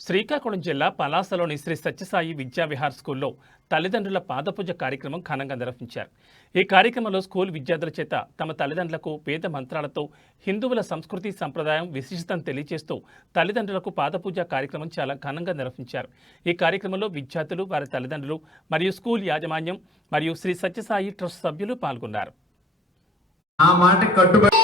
శ్రీకాకుళం జిల్లా పలాసలోని శ్రీ సత్యసాయి విద్యావిహార్ స్కూల్లో తల్లిదండ్రుల పాదపూజ కార్యక్రమం ఘనంగా నిర్వహించారు. ఈ కార్యక్రమంలో స్కూల్ విద్యార్థుల చేత తమ తల్లిదండ్రులకు వేద మంత్రాలతో హిందువుల సంస్కృతి సంప్రదాయం విశిష్టతను తెలియజేస్తూ తల్లిదండ్రులకు పాదపూజ కార్యక్రమం చాలా ఘనంగా నిర్వహించారు. ఈ కార్యక్రమంలో విద్యార్థులు, వారి తల్లిదండ్రులు మరియు స్కూల్ యాజమాన్యం మరియు శ్రీ సత్యసాయి ట్రస్ట్ సభ్యులు పాల్గొన్నారు. ఆ మాట కట్టుబడి